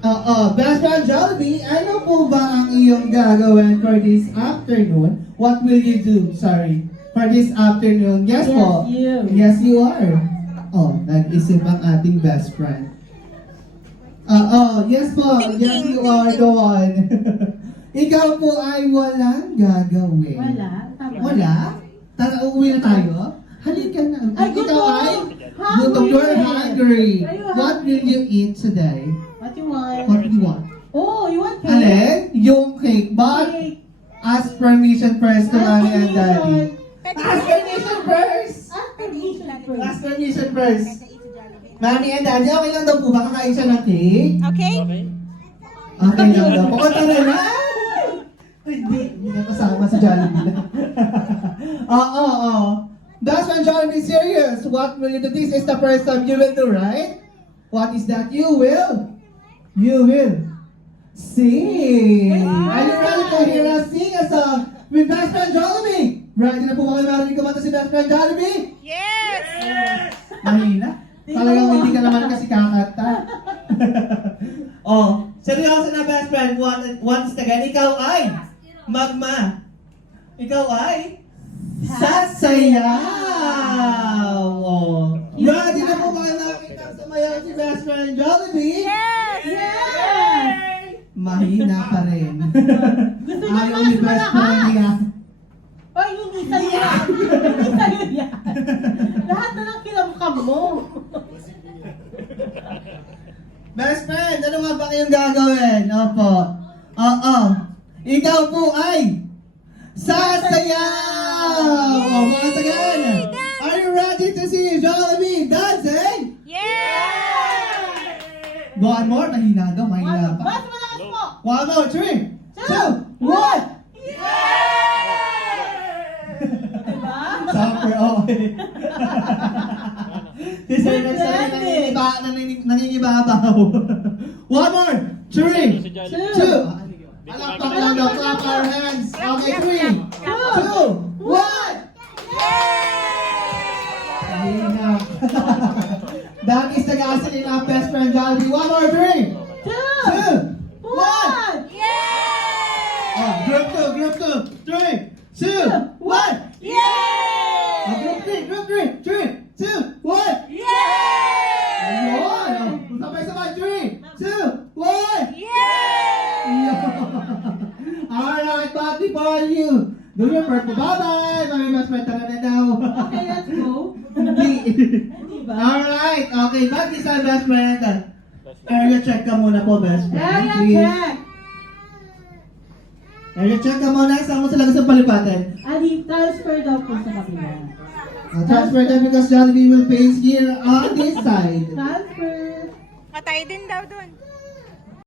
Best friend Jollibee, ano po ba ang iyong gagawin for this afternoon? What will you do? Sorry. For this afternoon? Yes, po. you. Yes, you are. Oh, nag-isip ang ating best friend. Yes po. Yes, you are the one. Ikaw po ay walang gagawin. Wala? Tama. Wala? Tara, uuwi na tayo? Halika na. Ay, Ikaw ay hungry. gutom. You're hungry. Are you What will you eat today? What you want? What do you want? Oh, you want cake? Alin? Yung cake. But, Cake. ask permission first to Ask mommy and permission. daddy. Ask permission first! Ask permission first. Ask permission first. Mommy and daddy, okay lang daw po ba kakain siya ng cake? Okay? Okay lang daw. Pumunta na na! Hindi na kasama sa Jollibee. Oo. That's when Jollibee is serious. What will you do? This is the first time you will do, right? What is that? You will sing. Are you ready to hear us sing a song with Best Friend Jollibee? Ready na po ba kayo marinig kumanta si Best Friend Jollibee? Yes! Mahina. Talagang hindi ka naman kasi kakanta. Oh, seryoso na best friend. Once again, ikaw ay magma. Ikaw ay sasayaw. Oh. Ready na po ba kayo nakakita sa mayaw si best friend Jollibee? Yes! Yes! Mahina pa rin. Gusto niya Ayaw mas ni best friend malakas. niya. Ay, hindi sa'yo yan. Hindi sa'yo yan. Lahat na lang kinamukam mo. Best friend, ano nga ba kayong gagawin? Opo. Oo. Ikaw po ay sasayaw! Once again, are you ready to see Jollibee dancing? Yes! One more, mahina daw, mahina pa. Mas malakas po. 1 more, 3, 2, 1! Diba? Super, okay. Si Sir Rex ay nangingibabaw. 1 more, 3, 2, alakpak lang daw, clap our hands. Okay, 3, 2, 1! Mahina. That is the gasoline of best friend Jollibee. 1 more, 3, 2, 1! Group 2, 3, 2, 1! Group 3, 3, 2, 1! Ayun! Sabay-sabay, 3, 2, 1! Alright, party for you! Do your part po. Bye-bye! Mami mas friend, tara na daw. Okay, let's go. Hindi. Diba? Alright, okay. Back this time, best friend. Area check ka muna po, best friend. Area Please. check. Area check ka muna. Saan mo sila gusto palipatin? Ali, transfer daw po sa kabila. Transfer them because Jollibee will face here on this side. Transfer. Patay din daw dun.